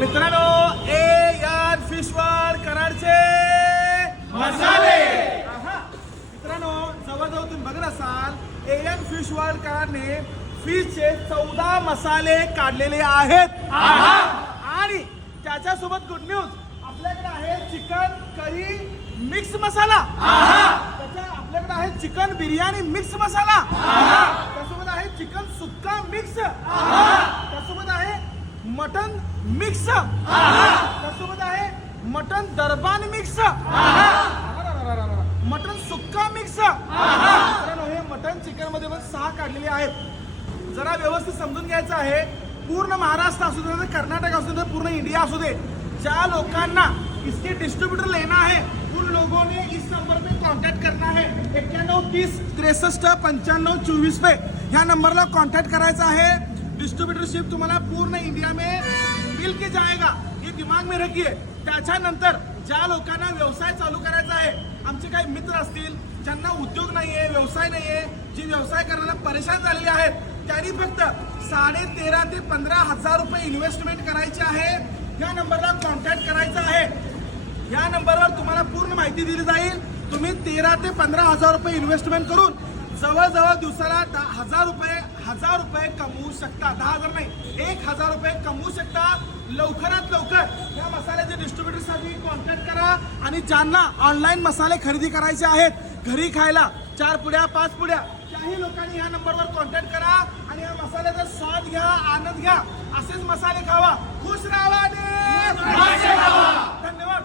मित्रांनो, N fish world कराडचे मसाले. मित्रांनो, जवळजवळ तुम्ही बघत असाल एन फिश वर्ल्ड कराडने फिशचे 14 मसाले काढलेले आहेत. आणि त्याच्यासोबत गुड न्यूज, आपल्याकडे आहे चिकन करी मिक्स मसाला, आपल्याकडे आहे चिकन बिर्याणी मिक्स मसाला, त्यासोबत आहे चिकन सुक्का मिक्स, त्यासोबत आहे मटन मिक्स, त्यासोबत आहे मटन दरबान मिक्स, मटन सुक्का मिक्स. हे मटन चिकन मध्ये पण 6 काढलेले आहेत. जरा व्यवस्थित समजून घ्यायचं आहे. पूर्ण महाराष्ट्र असू दे, कर्नाटक असू दे, पूर्ण इंडिया असू दे, ज्या लोकांना इसके डिस्ट्रीब्यूटर लेना है उन लोगों ने इस नंबर पे कांटेक्ट करना है. 91 30 63 95 24 पे ह्या नंबरला कांटेक्ट करायचा आहे. डिस्ट्रीब्यूटरशिप तुम्हाला पूर्ण इंडिया में मिल के जाएगा, ये दिमाग में रखिए. त्याच्यानंतर ज्या लोकांना व्यवसाय चालू करायचा आहे, आमचे काही मित्र असतील ज्यांना उद्योग नाहीये, व्यवसाय नाहीये, जी व्यवसाय करायला परेशान झालेले आहेत, त्यांनी फक्त 13.5 ते 15,000 रुपये इन्व्हेस्टमेंट करायची आहे. या नंबरला कॉन्टॅक्ट करायचा आहे. या नंबरवर तुम्हाला पूर्ण माहिती दिली जाईल. तुम्ही 13 ते 15,000 रुपये इन्व्हेस्टमेंट करून जवळजवळ दिवसाला 1000 रुपये कमवू शकता. 10,000 नाही, 1,000 रुपये कमवू शकता. लवकरात लवकर या मसाल्याच्या डिस्ट्रीब्युटरसाठी कॉन्टॅक्ट करा. आणि ज्यांना ऑनलाईन मसाले खरेदी करायचे आहेत घरी खायला 4 पुड्या 5 पुड्या, त्याही लोकांनी ह्या नंबरवर कॉन्टॅक्ट करा आणि या मसाल्याचा स्वाद घ्या, आनंद घ्या. असेच मसाले खावा, खुश राहा. धन्यवाद.